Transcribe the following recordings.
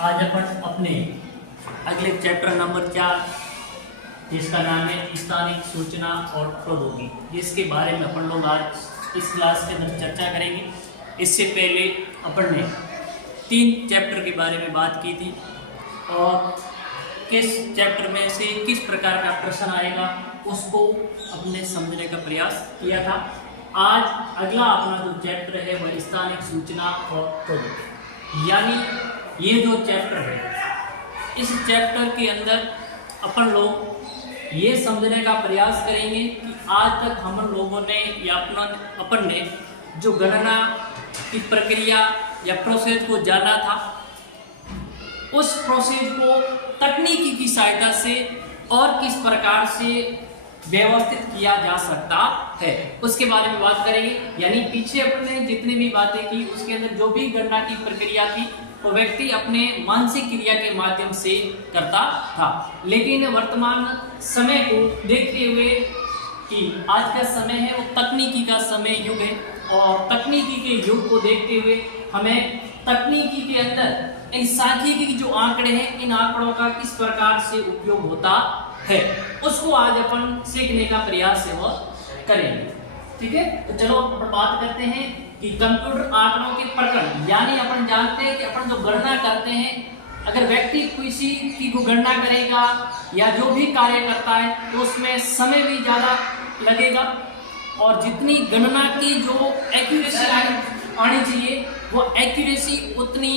आज अपन अपने अगले चैप्टर नंबर 4 जिसका नाम है स्थानिक सूचना और प्रौद्योगिकी, जिसके बारे में अपन लोग आज इस क्लास के अंदर चर्चा करेंगे। इससे पहले अपन ने 3 चैप्टर के बारे में बात की थी और किस चैप्टर में से किस प्रकार का प्रश्न आएगा उसको अपने समझने का प्रयास किया था। आज अगला अपना जो चैप्टर है वह स्थानिक सूचना और प्रौद्योगिकी, यानी ये जो चैप्टर है, इस चैप्टर के अंदर अपन लोग ये समझने का प्रयास करेंगे कि आज तक हम लोगों ने या अपन ने जो गणना की प्रक्रिया या प्रोसेस को जाना था, उस प्रोसेस को तकनीकी की सहायता से और किस प्रकार से व्यवस्थित किया जा सकता है उसके बारे में बात करेंगे। यानी पीछे अपने जितनी भी बातें की उसके अंदर जो भी गणना की प्रक्रिया थी वो व्यक्ति अपने मानसिक क्रिया के माध्यम से करता था, लेकिन वर्तमान समय को देखते हुए कि आज का समय है वो तकनीकी का समय युग है और तकनीकी के युग को देखते हुए हमें तकनीकी के अंदर इन सांख्यिकी जो आंकड़े हैं, इन आंकड़ों का किस प्रकार से उपयोग होता है उसको आज अपन सीखने का प्रयास है वो करेंगे। ठीक है, तो चलो अपन बात करते हैं कि कंप्यूटर आंकड़ों के प्रकरण, यानी अपन जानते हैं कि अपन जो गणना करते हैं, अगर व्यक्ति किसी की को गणना करेगा या जो भी कार्य करता है तो उसमें समय भी ज्यादा लगेगा और जितनी गणना की जो एक्यूरेसी आनी चाहिए वो एक्यूरेसी उतनी,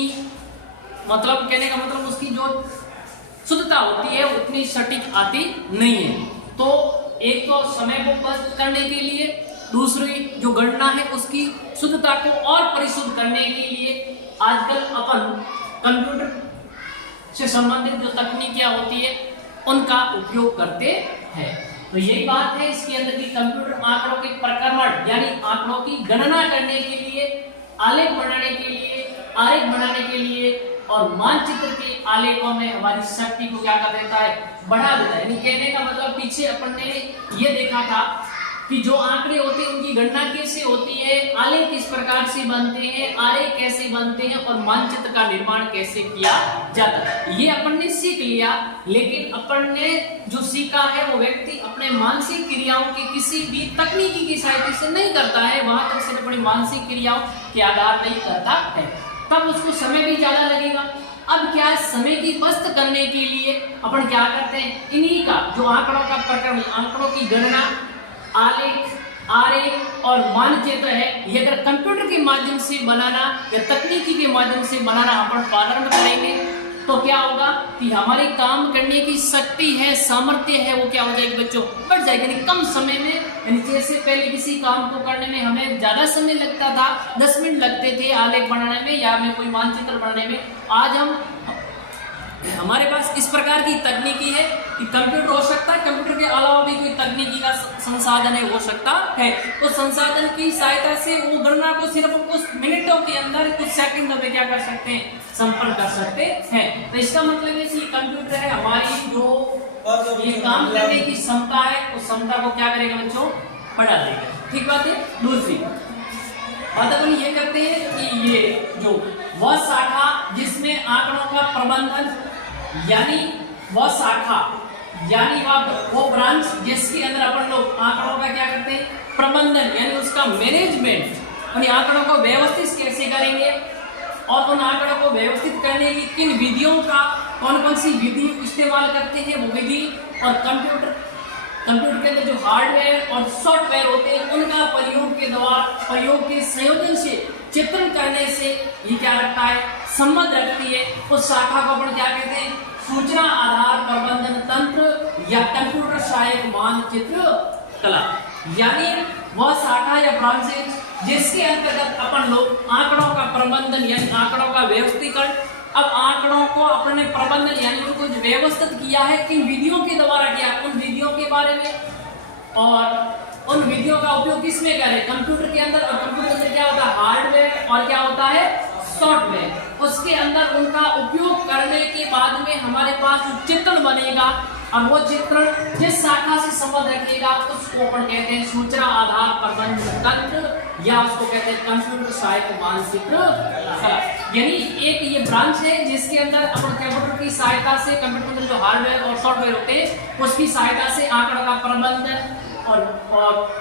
मतलब कहने का मतलब उसकी जो शुद्धता होती है उतनी सटीक आती नहीं है। तो एक तो समय को बचत करने के लिए, दूसरी जो गणना है उसकी शुद्धता को और परिशुद्ध करने के लिए आजकल अपन कंप्यूटर से संबंधित जो तकनीकियां होती है उनका उपयोग करते हैं। तो यही बात है इसके अंदर की कंप्यूटर आंकड़ों के प्रक्रमण यानी आंकड़ों की गणना करने के लिए, आलेख बनाने के लिए, आरेख बनाने के लिए और मानचित्र के आलेखों में हमारी शक्ति को क्या कर देता है, बढ़ा देता है। यानी कहने का मतलब पीछे अपन ने ये देखा था कि जो आंकड़े होते हैं उनकी गणना कैसे होती है, आलेख किस प्रकार से बनते हैं, आरेख कैसे बनते हैं और मानचित्र का निर्माण कैसे किया जाता है, ये अपन ने सीख लिया। लेकिन अपन ने जो सीखा है वो व्यक्ति अपने मानसिक क्रियाओं की किसी भी तकनीकी की सहायता से नहीं करता है, वहां तक सिर्फ अपनी मानसिक क्रियाओं के आधार नहीं करता है, तब उसको समय भी ज्यादा लगेगा। अब क्या है, समय की बचत करने के लिए अपन क्या करते हैं, इन्हीं का जो आंकड़ों का प्रक्रम, आंकड़ों की गणना, आलेख, आरेख और मानचित्र है, ये अगर कंप्यूटर के माध्यम से बनाना या तकनीकी के माध्यम से बनाना अपन प्रारंभ करेंगे तो क्या होगा कि हमारे काम करने की शक्ति है, सामर्थ्य है, वो क्या हो जाएगी बच्चों, बढ़ जाएगी। यानी कम समय में, यानी जैसे पहले किसी काम को करने में हमें ज्यादा समय लगता था, 10 मिनट लगते थे आलेख बनाने में या में कोई मानचित्र बनाने में, आज हमारे पास इस प्रकार की तकनीकी है कि कंप्यूटर हो सकता है, कंप्यूटर के अलावा भी कोई तकनीकी का संसाधन है हो सकता है, तो संसाधन की सहायता से वो गणना को सिर्फ कुछ मिनटों के अंदर, कुछ सेकंडों में क्या कर सकते हैं, संपन्न कर सकते हैं। तो इसका मतलब है कि कंप्यूटर है हमारी जो ये काम करने की क्षमता है उस क्षमता को क्या करेगा बच्चों, बढ़ा देगा। ठीक बात है। दूसरी बात अपन ये करते हैं कि ये जो वह शाखा जिसमें आंकड़ों का प्रबंधन, यानी वह शाखा यानी वो ब्रांच जिसके अंदर अपन लोग आंकड़ों का क्या करते हैं, प्रबंधन यानी उसका मैनेजमेंट, उन आंकड़ों को व्यवस्थित कैसे करेंगे और उन आंकड़ों को व्यवस्थित करने की किन विधियों का, कौन कौन सी विधि इस्तेमाल करते हैं वो विधि, और कंप्यूटर के अंदर जो हार्डवेयर और सॉफ्टवेयर होते हैं उनका प्रयोग के संयोजन से चित्रण करने से ये क्या रखता है, संबंध रखती है। उस शाखा को अपन क्या कहते हैं, सूचना आधार प्रबंधन तंत्र या कंप्यूटर सहायक मानचित्र कला, यानी वह शाखा या ब्रांचेज जिसके अंतर्गत अपन लोग आंकड़ों का प्रबंधन यानी आंकड़ों का व्यवस्थीकरण, अब आंकड़ों को अपने प्रबंधन यानी उनको व्यवस्थित किया है, किन विधियों के द्वारा किया, उन विधियों के बारे में और उन विधियों का उपयोग किसमें करें, कंप्यूटर के अंदर। और कंप्यूटर में क्या होता है, हार्डवेयर और क्या होता है, सॉफ्टवेयर। उसके अंदर उनका उपयोग करने के बाद में हमारे पास जो चित्रण बनेगा अब वो चित्रण जिस शाखा से संबंध रखेगा उसको अपन कहते हैं सूचना आधार प्रबंध तंत्र या उसको कहते हैं कंप्यूटर सहायक मानचित्र कला। यानी एक ये ब्रांच है जिसके अंदर अपन कंप्यूटर की सहायता से कंप्यूटर में जो हार्डवेयर और सॉफ्टवेयर होते हैं उसकी सहायता से आंकड़ों का प्रबंधन और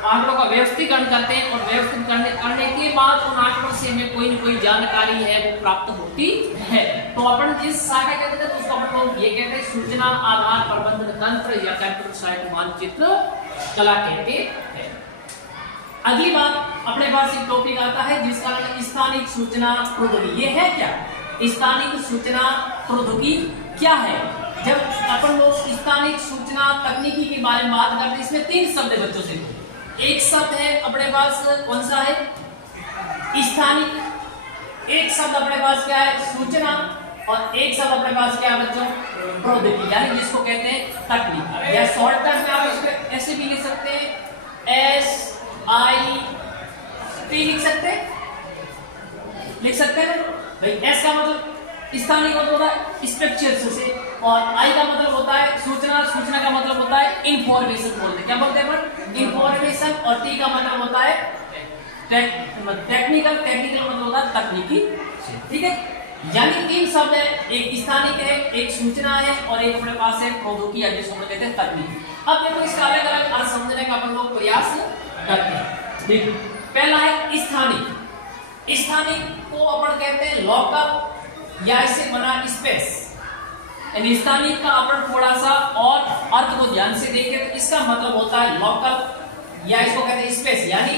आंकड़ों का व्यवस्थीकरण करते हैं और व्यवस्थित करने के बाद उन आंकड़ों से हमें कोई न कोई जानकारी है वो प्राप्त होती है। तो अपन जिस शाखा कहते हैं तो उसको अपन लोग ये कहते हैं सूचना आधार प्रबंधन तंत्र या कंप्यूटर सहायक मानचित्र कला कहते हैं। अगली बात अपने पास एक टॉपिक आता है जिसका नाम स्थानिक सूचना प्रौद्योगिकी। ये है क्या? स्थानिक सूचना प्रौद्योगिकी क्या है? जब अपन लोग स्थानिक सूचना तकनीकी के बारे में बात करते हैं इसमें 3 शब्द है बच्चों से। एक शब्द है अपने पास कौन सा है? स्थानिक। एक शब्द अपने पास क्या है? सूचना। और एक शब्द अपने पास क्या है बच्चों? प्रौद्योगिकी, यानी जिसको कहते हैं तकनीक या शॉर्ट टर्म में आप इसको ऐसे भी लिख सकते हैं SIT लिख सकते हैं ना भाई। S का मतलब स्थानिक मतलब होता है स्ट्रक्चर से और I का मतलब होता है सूचना। सूचना का मतलब होता है इंफॉर्मेशन बोलते हैं। क्या बोलते हैं अपन? इंफॉर्मेशन। और T का मतलब होता है टेक्निकल। टेक्निकल मतलब होता है तकनीकी। ठीक है, यानी 3 शब्द है, एक स्थानिक है, एक सूचना है और एक अपने पास है प्रौद्योगिकी जिसको हम कहते हैं तकनीकी। अब देखो इसका अलग अलग अर्थ समझने का अपन लोग प्रयास करते हैं। देखो पहला है स्थानिक। स्थानिक को अपन कहते हैं लोकल या इसे बना स्पेस। यानी स्थानिक का अपन थोड़ा सा और अर्थ को ध्यान से देखें तो इसका मतलब होता है लोकल या इसको कहते हैं स्पेस, यानी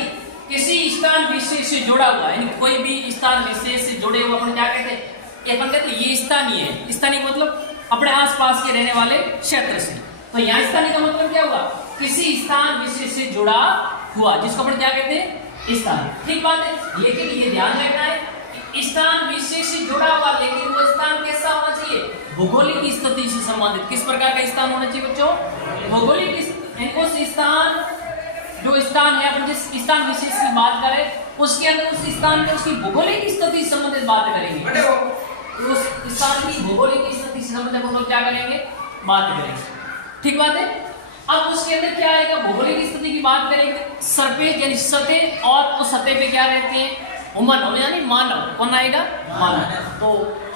किसी स्थान विशेष से जुड़ा हुआ। यानी कोई भी स्थान विशेष से जुड़े हुए अपन क्या कहते हैं? अपन कहते हैं ये स्थानीय है। स्थानीय मतलब अपने आसपास के रहने वाले क्षेत्र से। तो यहाँ स्थानीय का मतलब क्या हुआ? किसी स्थान विशेष से जुड़ा हुआ, जिसको अपन क्या कहते हैं? स्थान। ठीक बात है, लेकिन ये ध्यान रखना है स्थान विशेष से जुड़ा हुआ, लेकिन वो स्थान कैसा होना चाहिए? भौगोलिक स्थिति से संबंधित। किस प्रकार का स्थान होना चाहिए बच्चों? भौगोलिक। उस स्थान जो स्थान है अपन जिस स्थान विशेष की बात करें उसके अंदर उस स्थान में उसकी भौगोलिक स्थिति से संबंधित बात करेंगे। उस स्थान की भौगोलिक स्थिति से संबंधित हम लोग क्या करेंगे? बात करेंगे। ठीक बात है। अब उसके अंदर क्या आएगा? भौगोलिक स्थिति की बात करेंगे। सरफेस यानी सतह, और उस सतह पे क्या रहते हैं? ह्यूमन यानी मानव। कौन आएगा? मानव। तो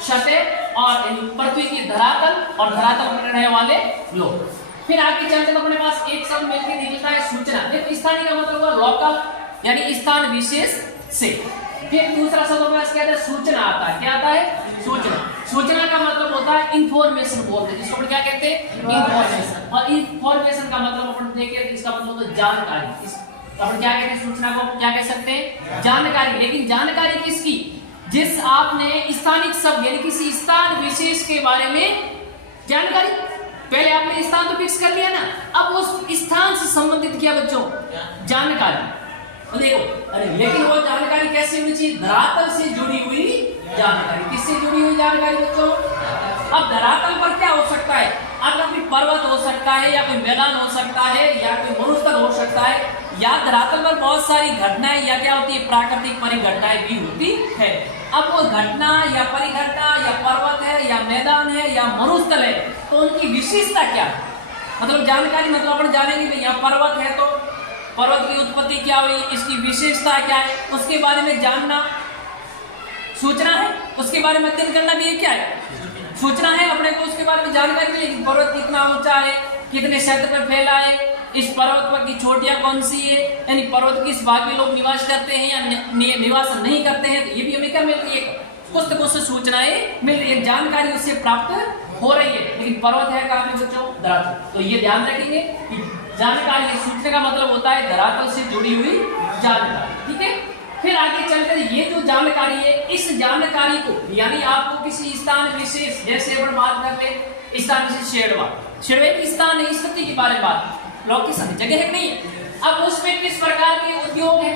सतह और यानी पृथ्वी की धरातल और धरातल पर रहने वाले लोग। फिर आगे चलते तो अपने पास एक शब्द मिलकर निकलता है सूचना। देखो स्थानीय का मतलब हुआ लोकल यानी स्थान विशेष से। फिर दूसरा शब्द अपने पास क्या आता है? सूचना आता है। क्या आता है? सूचना। सूचना का मतलब होता है इंफॉर्मेशन बोलते हैं, जिसको अपन क्या कहते हैं? इंफॉर्मेशन। और इंफॉर्मेशन का मतलब अपन देखें इसका मतलब होता है जानकारी। अपन क्या कहते हैं? सूचना को क्या कह सकते हैं? जानकारी। लेकिन जानकारी किसकी? जिस आपने स्थानिक शब्द यानी किसी स्थान विशेष के बारे में जानकारी, पहले आपने स्थान तो फिक्स कर लिया ना, अब उस स्थान से संबंधित क्या बच्चों? जानकारी। देखो अरे लेकिन वो जानकारी कैसे होनी चाहिए? धरातल से जुड़ी हुई जानकारी। किससे जुड़ी हुई जानकारी बच्चों? अब धरातल पर क्या हो सकता है? अगर कोई पर्वत हो सकता है या कोई मैदान हो सकता है या कोई मरुस्थल हो सकता है, या धरातल पर बहुत सारी घटनाएं या क्या होती है? प्राकृतिक परिघटनाएं भी होती है। अब वो घटना या परिघटना या पर्वत है या मैदान है या मरुस्थल है, तो उनकी विशेषता क्या है? मतलब जानकारी मतलब अपन जानेंगे भाई यहाँ पर्वत है तो पर्वत की उत्पत्ति क्या हुई, इसकी विशेषता क्या है, उसके बारे में जानना सूचना है। उसके बारे में अध्ययन करना भी है क्या है? सूचना है। अपने को उसके बारे में जानकारी मिलेगी। पर्वत कितना ऊंचा है, कितने क्षेत्र पर फैला है, इस पर्वत पर की चोटियां कौन सी है, यानी पर्वत किस भाग में लोग निवास करते हैं या निवास नहीं करते हैं, तो ये भी हमें क्या मिल रही है? पुस्तकों से सूचनाएं मिल रही है, जानकारी उससे प्राप्त हो रही है। लेकिन पर्वत है कहाँ पे बच्चों? धरातल। तो ये ध्यान रखेंगे कि जानकारी, सूचना का मतलब होता है धरातल से जुड़ी हुई जानकारी। ठीक है। फिर आगे चलकर ये जो जानकारी है, इस जानकारी को यानी आपको किसी स्थान विशेष, जैसे अपन बात कर ले स्थान विशेष शेरवा, शेरवा एक स्थान है, स्थिति के बारे में बात, लोकेशन जगह है नहीं है। अब उसमें किस प्रकार के उद्योग है,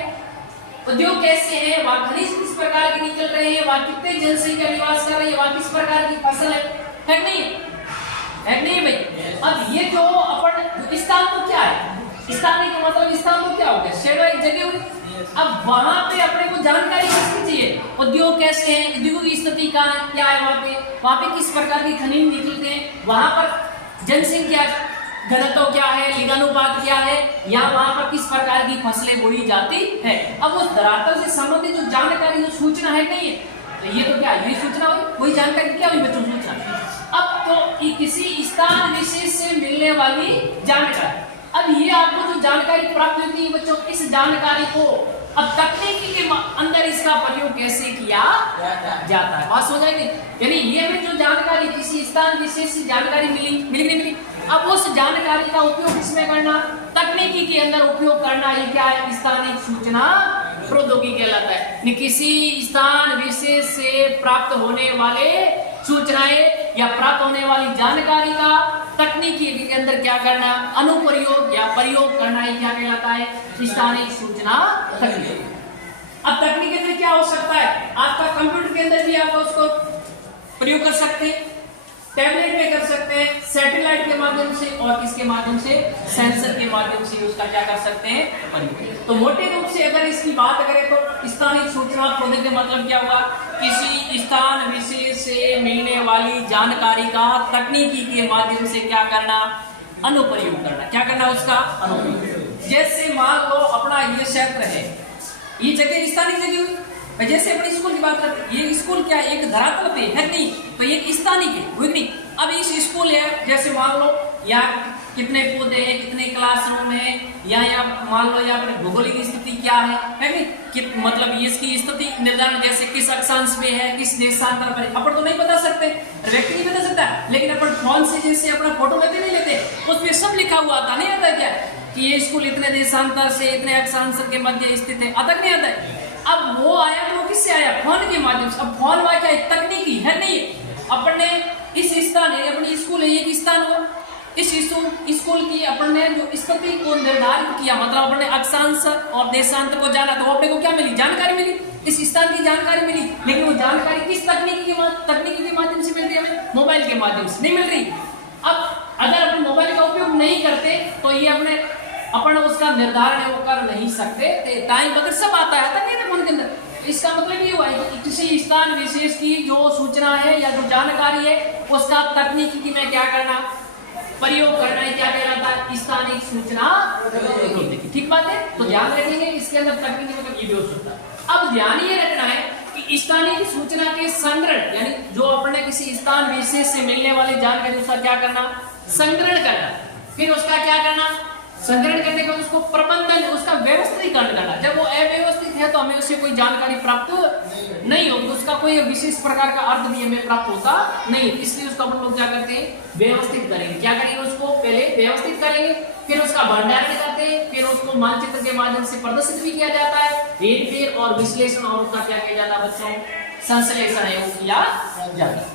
उद्योग कैसे है, वहाँ खनिज किस प्रकार के निकल रहे हैं, वहाँ कितने जनसंख्या निवास कर रही है, वहाँ किस प्रकार की फसल है नहीं है नहीं भाई। अब ये जो अपन स्थान तो क्या है? स्थान का मतलब स्थान तो क्या हो गया? शेरवा एक जगह हुई। अब वहां पे अपने को जानकारी किसकी चाहिए? उद्योग कैसे हैं, उद्योगों की स्थिति क्या है, वहां पे किस प्रकार की खनिज निकलते हैं, वहां पर जनसंख्या घनत्व क्या है, लिंगानुपात क्या है, या वहां पर किस प्रकार की फसलें बोई जाती है। अब उस धरातल से संबंधित जो जानकारी, जो सूचना है नहीं है, तो ये तो क्या है, ये सूचना हुई, वही जानकारी क्या हुई बच्चों, सूचना। अब तो किसी स्थान विशेष से मिलने वाली जानकारी, अब ये आपको जो जानकारी प्राप्त होती है बच्चों, इस जानकारी को अब तकनीकी के अंदर इसका प्रयोग कैसे किया जाता है, बात हो जाएगी। यानी ये हमें जो जानकारी किसी स्थान विशेष से जानकारी मिली, अब उस जानकारी का उपयोग किसमें करना, तकनीकी के अंदर उपयोग करना, ये क्या है, स्थानिक सूचना प्रौद्योगिकी कहलाता है। किसी स्थान विशेष से प्राप्त होने वाले सूचनाएं या प्राप्त होने वाली जानकारी का तकनीकी के अंदर क्या करना, अनुप्रयोग या प्रयोग करना, ये क्या कहलाता है, स्थानिक सूचना तकनीक। अब तकनीक के अंदर क्या हो सकता है, आपका कंप्यूटर के अंदर भी आप उसको प्रयोग कर सकते हैं, टैबलेट में कर सकते हैं, सैटेलाइट के माध्यम से, और किसके माध्यम से, सेंसर के माध्यम से उसका क्या कर सकते हैं। तो मोटे रूप से अगर इसकी बात करें तो स्थानिक सूचना प्रौद्योगिकी मतलब क्या होगा, किसी स्थान विशेष से मिलने वाली जानकारी का तकनीकी के माध्यम से क्या करना, अनुप्रयोग करना, क्या करना, उसका अनुप्रयोग। जैसे मान लो अपना ये क्षेत्र है, ये जगह स्थानिक जगह हुई, जैसे अपने स्कूल की बात करते हैं, ये स्कूल क्या एक धरातल पे है नहीं, तो ये स्थानिक है, हुई नहीं। अब इस स्कूल है, जैसे मान लो यहाँ कितने पौधे हैं, कितने क्लासरूम है, या मान लो यहाँ पर भौगोलिक स्थिति क्या है नहीं, मतलब इसकी स्थिति निर्धारण, जैसे किस अक्षांश पे है, किस देशांतर पर है, अपन तो नहीं बता सकते, व्यक्ति नहीं बता सकता, लेकिन अपन फोन से जैसे अपना फोटो लेते नहीं लेते, उसमें सब लिखा हुआ आता, नहीं आता क्या कि ये स्कूल इतने देशांतर से इतने अक्षांश के मध्य स्थित है, आता नहीं आता है। अब वो आया तो किससे आया, फोन के माध्यम से। अब फोन वाला क्या तकनीकी है नहीं, अपन ने इस स्थान है, अपने स्कूल है, ये स्थान हुआ, इस स्कूल की अपन ने जो स्थिति को निर्धारित किया, मतलब अपने अक्षांश और देशांतर को जाना, तो अपने को क्या मिली, जानकारी मिली, इस स्थान की जानकारी मिली। लेकिन वो जानकारी किस तकनीकी के माध्यम से मिल रही है, हमें मोबाइल के माध्यम से नहीं मिल रही। अब अगर अपन मोबाइल का उपयोग नहीं करते तो ये अपन उसका निर्धारण है वो कर नहीं सकते, टाइम वगैरह सब आता है नहीं ना फोन के अंदर। इसका मतलब ये हुआ है कि किसी स्थान विशेष की जो सूचना है या जो जानकारी है उसका तकनीकी में क्या करना, प्रयोग करना, है क्या कहलाता है, स्थानिक सूचना प्रौद्योगिकी। ठीक बात है, तो ध्यान रखेंगे इसके अंदर तकनीकी मतलब ये भी हो सकता है। अब ध्यान ये रखना है कि स्थानिक सूचना के संग्रहण, यानी जो अपने किसी स्थान विशेष से मिलने वाली जानकारी उसका क्या करना, संग्रहण करना, फिर उसका क्या करना, संग्रहण करने का उसको प्रबंधन, उसका व्यवस्थितीकरण करना। जब वो अव्यवस्थित है तो हमें उससे कोई जानकारी प्राप्त नहीं होगी, उसका कोई विशेष प्रकार का अर्थ भी हमें प्राप्त होता नहीं, इसलिए उसको हम लोग क्या करते हैं, व्यवस्थित करेंगे। क्या करेंगे, उसको पहले व्यवस्थित करेंगे, फिर उसका भंडारण करते हैं, फिर उसको मानचित्र के माध्यम से प्रदर्शित भी किया जाता है, हेरफेर और विश्लेषण और उसका क्या किया जाता है बच्चों, संश्लेषण है वो किया जाता है।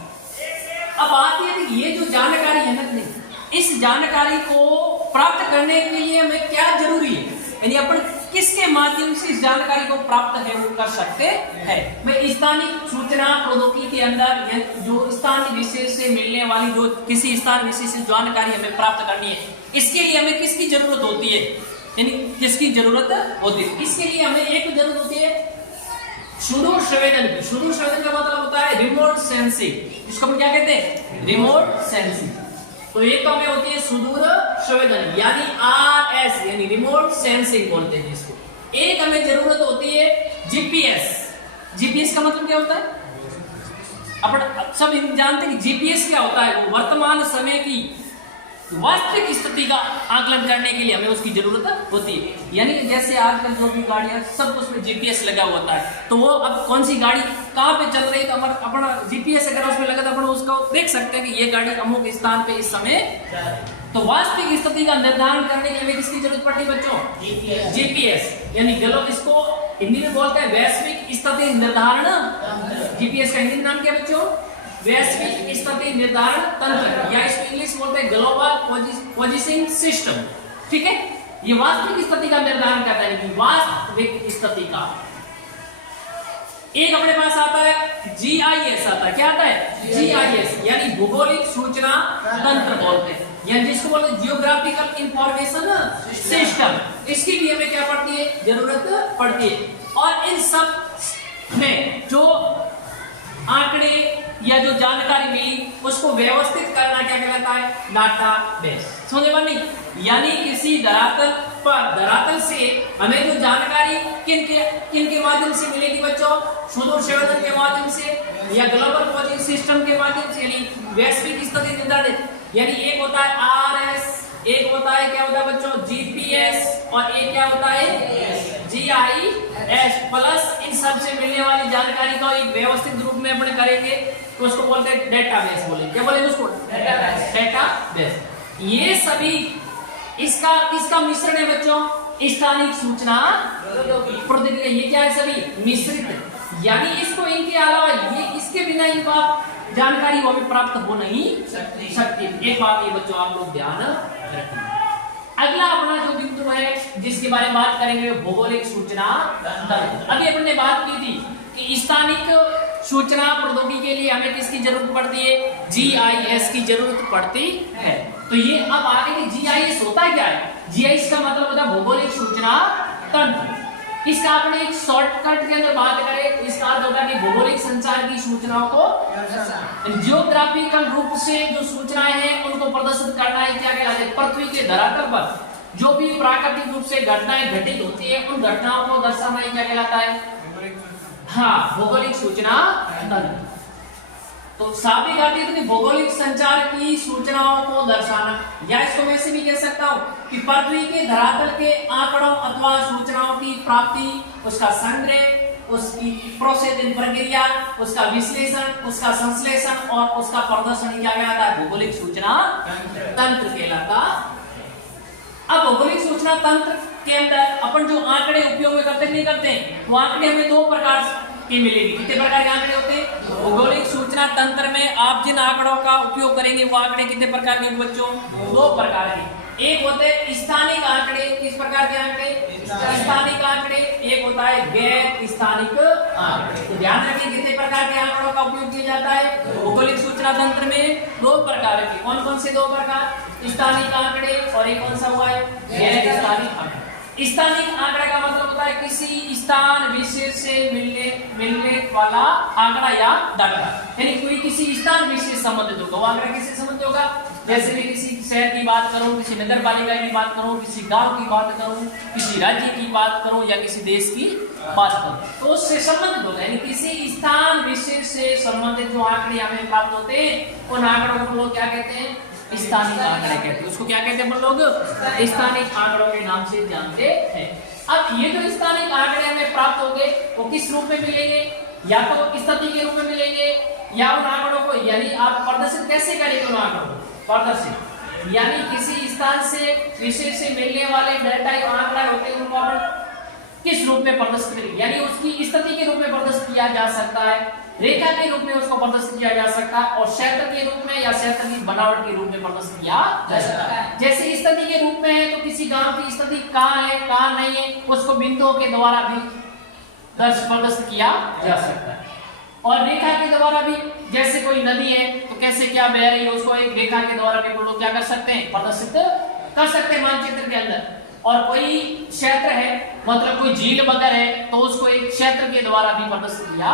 अब बात ये जो जानकारी है ना, इस जानकारी को प्राप्त करने के लिए हमें क्या जरूरी है, यानी अपन किसके माध्यम से इस जानकारी को प्राप्त है वो कर सकते हैं। मैं स्थानिक सूचना प्रौद्योगिकी के अंदर जो स्थान विशेष से मिलने वाली जो किसी स्थान विशेष से जानकारी हमें प्राप्त करनी है, इसके लिए हमें किसकी जरूरत होती है, यानी किसकी जरूरत होती है, इसके लिए हमें एक जरूरत होती है सुदूर संवेदन की। सुदूर संवेदन का मतलब होता है रिमोट सेंसिंग, इसको हम क्या कहते हैं, रिमोट सेंसिंग। तो एक तो हमें होती है सुदूर संवेदन यानी RS यानी रिमोट सेंसिंग बोलते हैं जिसको। एक हमें जरूरत होती है जीपीएस। जीपीएस का मतलब क्या होता है, अपन सब जानते हैं कि जीपीएस क्या होता है, वो वर्तमान समय की वास्तविक स्थिति का आकलन करने के लिए हमें उसकी जरूरत होती है। यानी जैसे आजकल जो भी गाड़ियां सब उसमें जीपीएस लगा होता है, तो वो अब कौन सी गाड़ी कहाँ पे चल रही है तो अपना जीपीएस अगर उसमें लगा तो अपन उसको देख सकते हैं कि ये गाड़ी अमुक स्थान पे इस समय। तो वास्तविक स्थिति का निर्धारण करने के लिए किसकी जरूरत पड़ती है बच्चों, जीपीएस। यानी इसको हिंदी में बोलते हैं वैश्विक स्थिति निर्धारण। जीपीएस का हिंदी नाम क्या है बच्चों, वैश्विक स्थिति निर्धारण तंत्र, या इसको इंग्लिश बोलते हैं ग्लोबल पोजीशनिंग सिस्टम। ठीक है, ये वास्तविक स्थिति का निर्धारण करता है कि वास्तविक स्थिति का। एक अपने पास आता है जीआईएस, आता है क्या आता है, जीआईएस यानी भौगोलिक सूचना तंत्र बोलते हैं, या जिसको बोलते हैं जियोग्राफिकल इंफॉर्मेशन सिस्टम। इसकी भी हमें क्या पड़ती है, जरूरत पड़ती है। और इन सब में जो आंकड़े या जो जानकारी मिली उसको व्यवस्थित करना क्या कहलाता है? डाटाबेस। समझे बात नहीं? यानी किसी धरातल से हमें जो जानकारी किन के माध्यम से मिलेगी बच्चों? सुदूर संवेदन के माध्यम से या ग्लोबल पोजिंग सिस्टम के माध्यम से, यानी वैश्विक स्थिति निर्धारण। यानी एक होता है आरएस, एक होता है क्या होता है बच्चों? जीपीएस, और एक क्या होता है? GIS plus. इन सब से मिलने वाली जानकारी को एक व्यवस्थित रूप में अपन करेंगे तो उसको बोलते हैं डेटाबेस। बोले क्या बोले उसको? डेटाबेस। ये सभी इसका मिश्रण है बच्चों, स्थानिक सूचना प्रौद्योगिकी। ये क्या है? सभी मिश्रित। यानी इसको इनके अलावा ये इसके बिना इनको आप जानकारी वो भी प्राप्त हो नहीं सकती। एक बात ये बच्चों आप लोग ध्यान रखना। अगला अपना जो बिंदु है जिसके बारे में बात करेंगे भौगोलिक सूचना तंत्र। अभी अपन ने बात की थी कि स्थानिक सूचना प्रौद्योगिकी के लिए हमें किसकी जरूरत पड़ती है? जीआईएस की जरूरत पड़ती है। तो ये अब आगे कि जीआईएस होता क्या है? जीआईएस का मतलब होता है भौगोलिक सूचना तंत्र। इसका आपने एक शॉर्टकट के अंदर बात करें, इसका अर्थ होता है कि भौगोलिक संचार की सूचनाओं को जियोग्राफिकल रूप से जो सूचनाएं हैं उनको प्रदर्शित करना है। क्या कहलाता है? पृथ्वी के धरातल पर जो भी प्राकृतिक रूप से घटनाएं घटित होती है उन घटनाओं को दर्शाना क्या कहलाता है? हाँ, भौगोलिक सूचना तंत्र। तो साबित आती है भौगोलिक संचार की सूचनाओं को दर्शाना, या इसको वैसे भी कह सकता हूं कि पृथ्वी के धरातल के आंकड़ों अथवा सूचनाओं की प्राप्ति, उसका संग्रह, उसकी प्रोसेसिंग प्रक्रिया, उसका विश्लेषण, उसका संश्लेषण और उसका प्रदर्शन क्या कहलाता है? भौगोलिक सूचना तंत्र कहलाता। अब भौगोलिक सूचना तंत्र के अंदर अपन जो आंकड़े उपयोग करते नहीं करते हैं, वो आंकड़े हमें दो प्रकार के मिलेंगे। कितने प्रकार के आंकड़े होते हैं? भौगोलिक सूचना तंत्र में आप जिन आंकड़ों का उपयोग करेंगे वो आंकड़े कितने प्रकार के बच्चों? दो प्रकार के। एक होते हैं स्थानिक आंकड़े। किस प्रकार के आंकड़े? स्थानिक आंकड़े। एक होता है गैर स्थानिक आंकड़े। तो ध्यान रखिए कितने प्रकार के आंकड़ों का उपयोग किया जाता है भौगोलिक सूचना तंत्र में? दो प्रकार के। कौन कौन से दो प्रकार? स्थानिक आंकड़े और एक कौन सा हुआ है? गैर स्थानिक आंकड़े। स्थानिक आंकड़ा का मतलब होता है किसी स्थान विशेष से मिलने वाला आंकड़ा या डाटा, यानी कोई किसी स्थान विशेष संबंधित होगा। वो आंकड़ा किससे संबंधित होगा? जैसे मैं किसी शहर की बात करूं, किसी नगर पालिका की बात करूं, किसी गांव की बात करूं, किसी राज्य की बात करूं या किसी देश की बात करूं, तो उससे संबंधित होगा। यानी किसी स्थान विशेष से संबंधित जो आंकड़े हमें प्राप्त होते हैं उन आंकड़ों को लोग क्या कहते हैं? स्थानिक आंकड़े कहते हैं। उसको क्या कहते हैं हम लोग? स्थानिक आंकड़ों के नाम से जानते हैं। अब ये जो स्थानिक आंकड़े हमें प्राप्त होंगे वो किस रूप में मिलेंगे? या तो स्थिति के रूप में मिलेंगे या उन आंकड़ों को, यानी आप प्रदर्शित कैसे करेंगे उन आंकड़ों को? प्रदर्शित यानी किसी स्थान से विशेष से मिलने वाले डेटा आंकड़ा होते हैं उनको आप किस रूप में प्रदर्शित करेंगे? यानी उसकी स्थिति के रूप में प्रदर्शित किया जा सकता है, रेखा के रूप में उसको प्रदर्शित किया जा सकता है, और क्षेत्र के रूप में या क्षेत्र की बनावट के रूप में प्रदर्शित किया जा सकता है। जैसे स्थिति के रूप में है तो किसी गांव की स्थिति कहाँ है कहाँ नहीं है उसको बिंदुओं के द्वारा भी प्रदर्शित किया जा सकता है, और रेखा के द्वारा भी। जैसे कोई नदी है तो कैसे क्या बह रही है उसको एक रेखा के द्वारा भी लोग क्या कर सकते हैं? प्रदर्शित कर सकते हैं मानचित्र के अंदर। और कोई क्षेत्र है मतलब कोई झील वगैरह है तो उसको एक क्षेत्र के द्वारा भी प्रदर्शित किया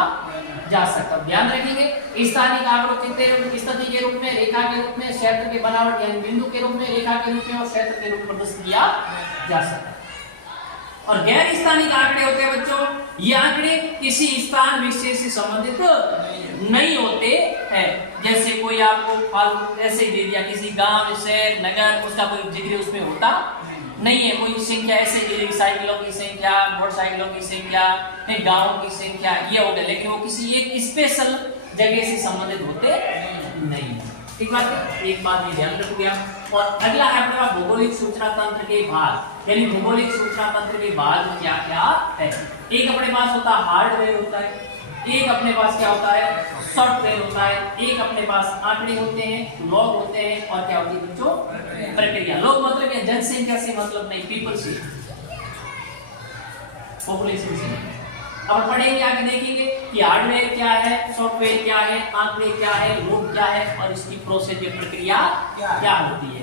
जा सकता है। ध्यान रखेंगे स्थानिक आंकड़ों कितने रूप? स्थिति के रूप में, रेखा के रूप में, क्षेत्र के बनावट यानी बिंदु के रूप में, रेखा के रूप में और क्षेत्र के रूप में प्रदर्शित किया जा सकता है। और गैर स्थानिक आंकड़े होते हैं बच्चों, ये आंकड़े किसी स्थान विशेष से संबंधित नहीं होते हैं। जैसे कोई आपको फालतू ऐसे दे दिया, किसी गांव, शहर, नगर, उसका कोई जिक्र उसमें होता नहीं है। कोई संख्या ऐसे दे दी, साइकिलों की संख्या, मोटरसाइकिलों की संख्या, गाँव की संख्या, ये हो गया, लेकिन वो किसी एक स्पेशल जगह से संबंधित होते नहीं। ठीक बात है, एक बात ये ध्यान रखोगे आप। और अगला है अपना भौगोलिक सूचना तंत्र के भाग, यानी भौगोलिक सूचना तंत्र के भाग में क्या क्या है। एक अपने पास होता है हार्डवेयर होता है, एक अपने पास क्या होता है? सॉफ्टवेयर होता है, एक अपने पास आंकड़े होते हैं, लॉग होते हैं, और क्या होती है बच्चों? प्रक्रिया। लोग मतलब जनसंख्या से मतलब नहीं, पीपल से, पॉपुलेशन से। अब पढ़ेंगे आगे देखेंगे कि हार्डवेयर क्या है, सॉफ्टवेयर क्या है, आंकड़े क्या है, लोग क्या है, और इसकी प्रोसेस या प्रक्रिया क्या होती है।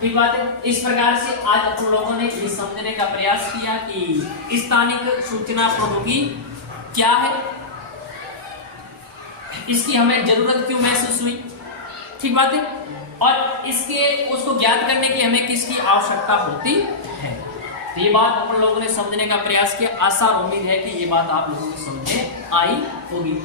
ठीक बात है। इस प्रकार से आज अपन लोगों ने ये समझने का प्रयास किया कि स्थानिक सूचना प्रौद्योगिकी क्या है, इसकी हमें जरूरत क्यों महसूस हुई, ठीक बात है। और इसके उसको ज्ञात करने की हमें किसकी आवश्यकता होती है। तो ये बात अपन लोगों ने समझने का प्रयास किया। आशा और उम्मीद है कि ये बात आप लोगों को समझ में आई होगी।